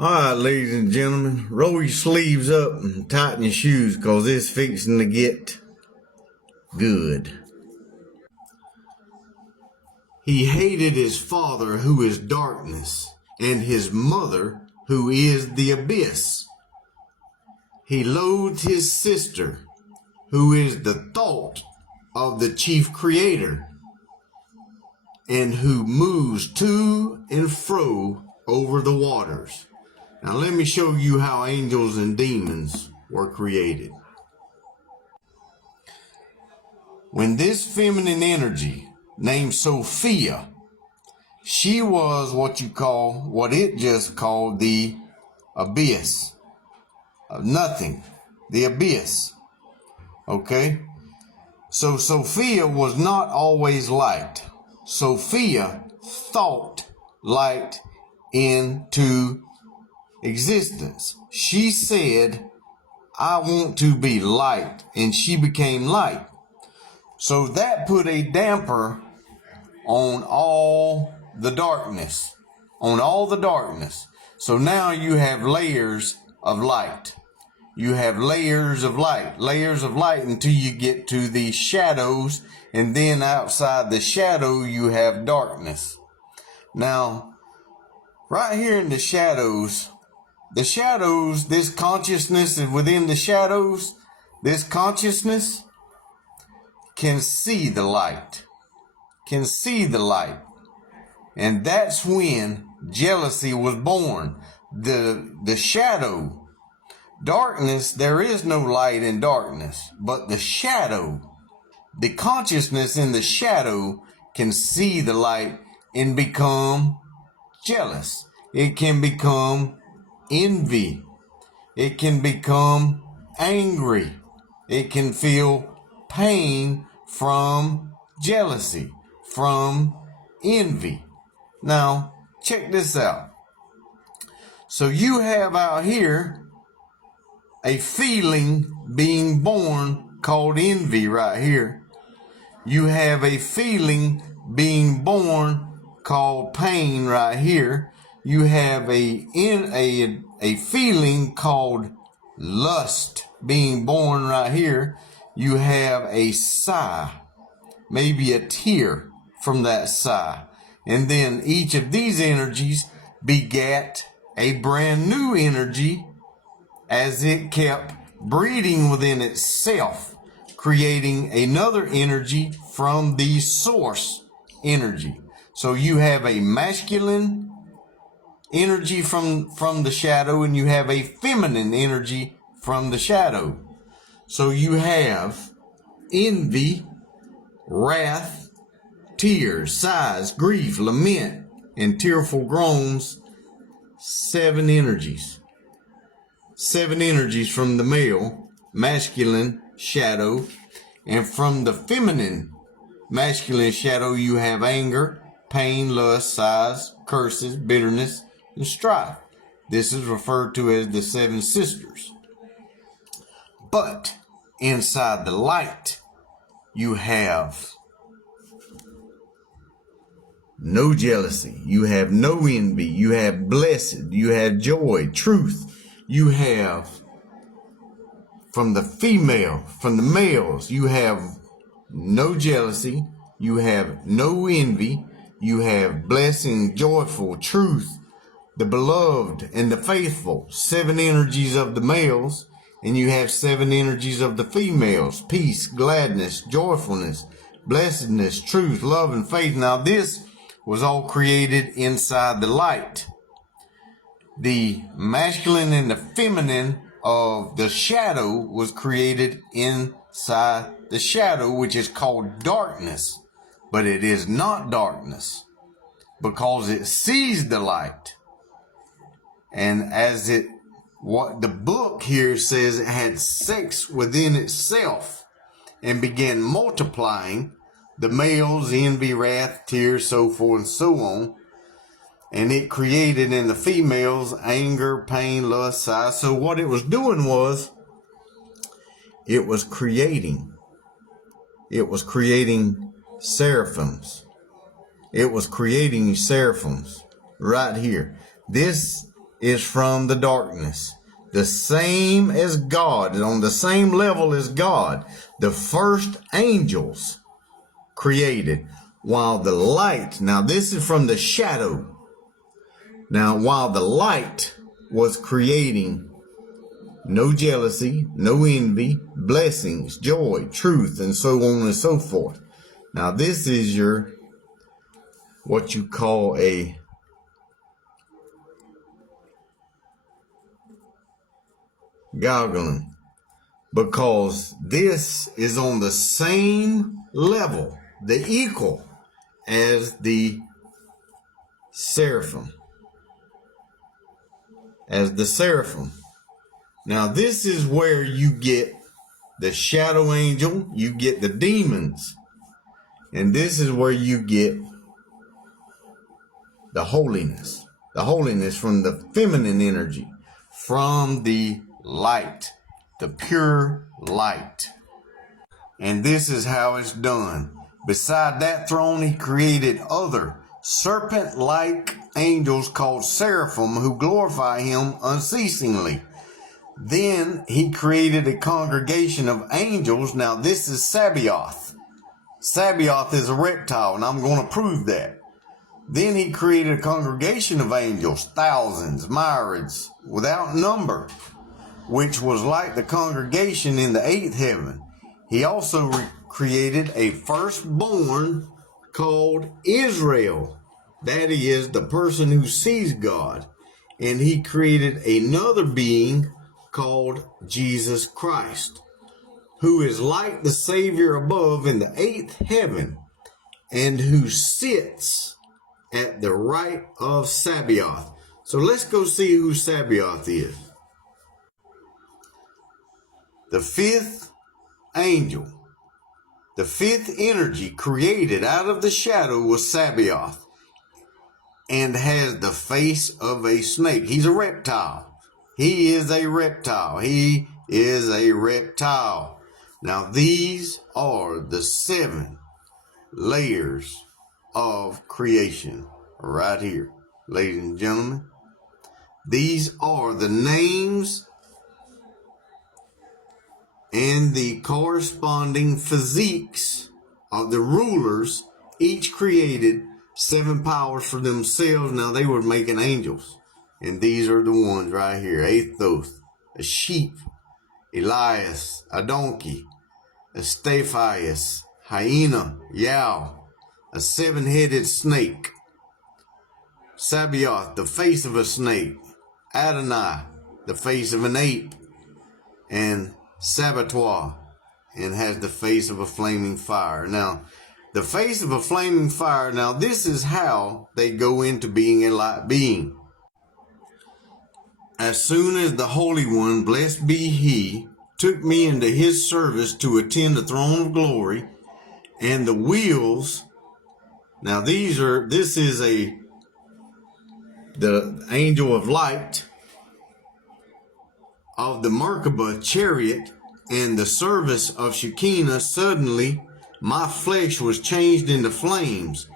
All right, ladies and gentlemen, roll your sleeves up and tighten your shoes because it's fixing to get good. He hated his father, who is darkness, and his mother, who is the abyss. He loathed his sister, who is the thought of the chief creator, and who moves to and fro over the waters. Now let me show you how angels and demons were created. When this feminine energy named Sophia, she was what it just called the abyss of nothing, the abyss. Okay? So Sophia was not always light. Sophia thought light into existence. She said, I want to be light, and she became light. So that put a damper on all the darkness, So now you have layers of light. You have layers of light until you get to the shadows, and then outside the shadow you have darkness. Now, right here in the shadows, this consciousness, and within the shadows, this consciousness can see the light, And that's when jealousy was born. The shadow, darkness, there is no light in darkness, but the shadow, the consciousness in the shadow can see the light and become jealous. It can become envy. It can become angry. It can feel pain from jealousy, from envy. Now, check this out. So you have out here a feeling being born called envy right here. You have a feeling being born called pain right here. You have a feeling called lust being born right here. You have a sigh, maybe a tear from that sigh. And then each of these energies begat a brand new energy as it kept breeding within itself, creating another energy from the source energy. So you have a masculine energy from the shadow, and you have a feminine energy from the shadow. So you have envy, wrath, tears, sighs, grief, lament, and tearful groans. 7 energies. 7 energies from the male, masculine shadow, and from the feminine, masculine shadow, you have anger, pain, lust, sighs, curses, bitterness, and strife. This is referred to as the 7 sisters. But inside the light, you have no jealousy, you have no envy, you have blessed, you have joy, truth. You have from the males, you have no jealousy, you have no envy, you have blessing, joyful, truth, the beloved, and the faithful. 7 energies of the males, and you have 7 energies of the females: peace, gladness, joyfulness, blessedness, truth, love, and faith. Now this was all created inside the light. The masculine and the feminine of the shadow was created inside the shadow, which is called darkness. But it is not darkness because it sees the light. And what the book here says, it had sex within itself and began multiplying the males, envy, wrath, tears, so forth and so on. And it created in the females anger, pain, lust, sigh. So what it was doing was, it was creating seraphims. It was creating seraphims right here. This is from the darkness. The same as God, on the same level as God. The first angels created, while the light, now this is from the shadow. Now, while the light was creating no jealousy, no envy, blessings, joy, truth, and so on and so forth. Now, this is your, what you call a gargling, because this is on the same level, the equal, as the seraphim. Now, this is where you get the shadow angel, you get the demons, and this is where you get the holiness from the feminine energy, from the light, the pure light. And this is how it's done. Beside that throne, he created other serpent-like angels called seraphim who glorify him unceasingly. Then he created a congregation of angels. Now this is Sabaoth. Sabaoth is a reptile, and I'm going to prove that. Then he created a congregation of angels, thousands, myriads, without number, which was like the congregation in the eighth heaven. He also created a firstborn called Israel. That is the person who sees God. And he created another being called Jesus Christ, who is like the Savior above in the eighth heaven, and who sits at the right of Sabaoth. So let's go see who Sabaoth is. The fifth angel, the fifth energy created out of the shadow was Sabaoth, and has the face of a snake. He's a reptile. He is a reptile. He is a reptile. Now these are the 7 layers of creation right here, ladies and gentlemen. These are the names and the corresponding physiques of the rulers, each created 7 powers for themselves. Now they were making angels. And these are the ones right here. Aethoth, a sheep. Elias, a donkey. Astaphius, hyena, yow, a 7-headed snake. Sabaoth, the face of a snake. Adonai, the face of an ape. And Sabaoth, and has the face of a flaming fire. Now, the face of a flaming fire, now this is how they go into being a light being. As soon as the Holy One, blessed be he, took me into his service to attend the throne of glory, and the wheels, now this is the angel of light of the Merkabah chariot and the service of Shekinah. Suddenly my flesh was changed into flames,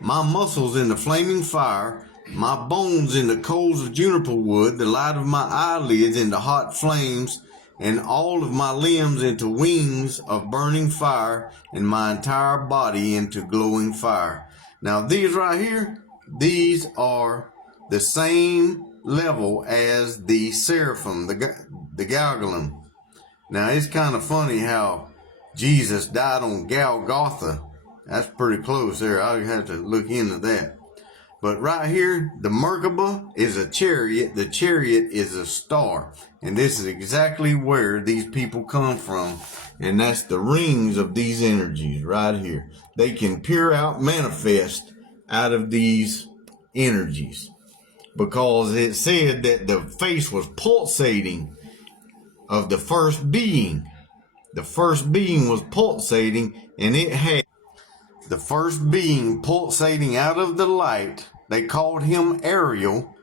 my muscles into flaming fire, my bones into coals of juniper wood, the light of my eyelids into hot flames, and all of my limbs into wings of burning fire, and my entire body into glowing fire. Now these right here, these are the same level as the seraphim, the Galgalim. Now it's kind of funny how Jesus died on Golgotha. That's pretty close there. I'll have to look into that. But right here, the Merkabah is a chariot. The chariot is a star. And this is exactly where these people come from. And that's the rings of these energies right here. They can peer out, manifest out of these energies. Because it said that the face was pulsating of the first being. The first being was pulsating, and it had the first being pulsating out of the light. They called him Ariel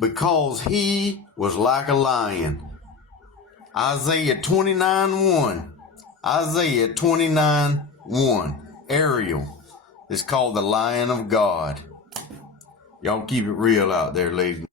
because he was like a lion. Isaiah 29:1. Isaiah 29:1. Ariel is called the Lion of God. Y'all keep it real out there, ladies.